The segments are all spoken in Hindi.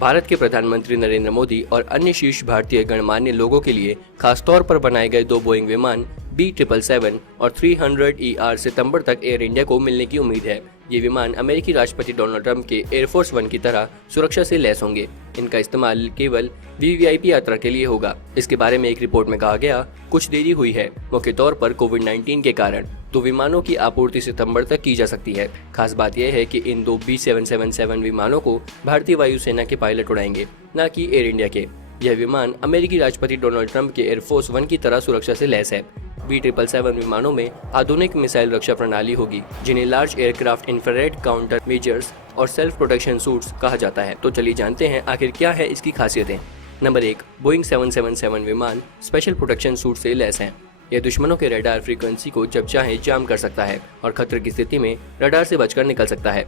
भारत के प्रधानमंत्री नरेंद्र मोदी और अन्य शीर्ष भारतीय गणमान्य लोगों के लिए खासतौर पर बनाए गए 2 बोइंग विमान B777 और 300ER सितंबर तक एयर इंडिया को मिलने की उम्मीद है। ये विमान अमेरिकी राष्ट्रपति डोनाल्ड ट्रंप के एयरफोर्स 1 की तरह सुरक्षा से लैस होंगे। इनका इस्तेमाल केवल वीवीआईपी यात्रा के लिए होगा। इसके बारे में एक रिपोर्ट में कहा गया, कुछ देरी हुई है, मुख्य तौर पर कोविड-19 के कारण, तो विमानों की आपूर्ति सितंबर तक की जा सकती है। खास बात यह है कि इन 2 B777 विमानों को भारतीय वायुसेना के पायलट उड़ाएंगे, न कि एयर इंडिया के। यह विमान अमेरिकी राष्ट्रपति डोनाल्ड ट्रंप के एयरफोर्स 1 की तरह सुरक्षा से लैस है। B777 विमानों में आधुनिक मिसाइल रक्षा प्रणाली होगी, जिन्हें large aircraft infrared counter measures और सेल्फ प्रोटेक्शन सूट्स कहा जाता है। तो चलिए जानते हैं आखिर क्या है इसकी खासियतें। नंबर 1, बोइंग 777 विमान स्पेशल प्रोटेक्शन सूट से लैस हैं। यह दुश्मनों के रडार फ्रीक्वेंसी को जब चाहे जाम कर सकता है और खतरे की स्थिति में रडार से बचकर निकल सकता है।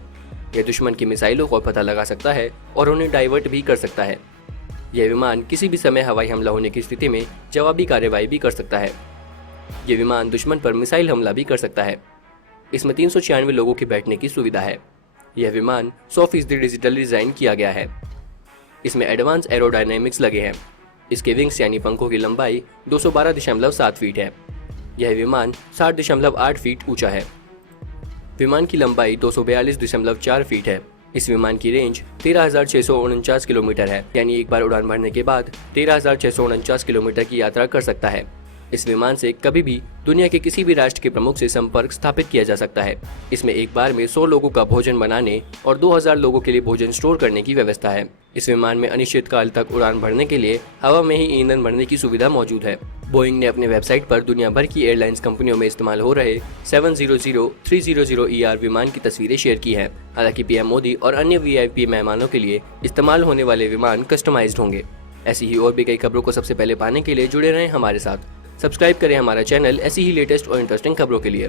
यह दुश्मन की मिसाइलों को पता लगा सकता है और उन्हें डाइवर्ट भी कर सकता है। यह विमान किसी भी समय हवाई हमला होने की स्थिति में जवाबी कार्रवाई भी कर सकता है। ये विमान दुश्मन पर मिसाइल हमला भी कर सकता है। इसमें 396 लोगों के बैठने की सुविधा है। यह विमान 100% डिजिटल डिजाइन किया गया है। इसमें एडवांस एरोडायनेमिक्स लगे हैं। इसके विंग्स यानी पंखों की लंबाई 212.7 फीट है। यह विमान 60.8 फीट ऊंचा है। विमान की लंबाई 242.4 फीट है। इस विमान की रेंज 13,649 किलोमीटर है, यानी एक बार उड़ान भरने के बाद 13,649 किलोमीटर की यात्रा कर सकता है। इस विमान से कभी भी दुनिया के किसी भी राष्ट्र के प्रमुख से संपर्क स्थापित किया जा सकता है। इसमें एक बार में 100 लोगों का भोजन बनाने और 2000 लोगों के लिए भोजन स्टोर करने की व्यवस्था है। इस विमान में अनिश्चित काल तक उड़ान भरने के लिए हवा में ही ईंधन भरने की सुविधा मौजूद है। बोइंग ने अपने वेबसाइट पर दुनिया भर की एयरलाइंस कंपनियों में इस्तेमाल हो रहे 700-300ER विमान की तस्वीरें शेयर की हैं। हालांकि पीएम मोदी और अन्य वीआईपी मेहमानों के लिए इस्तेमाल होने वाले विमान कस्टमाइज्ड होंगे। ऐसी ही और भी कई खबरों को सबसे पहले पाने के लिए जुड़े रहें हमारे साथ। सब्सक्राइब करें हमारा चैनल ऐसी ही लेटेस्ट और इंटरेस्टिंग खबरों के लिए।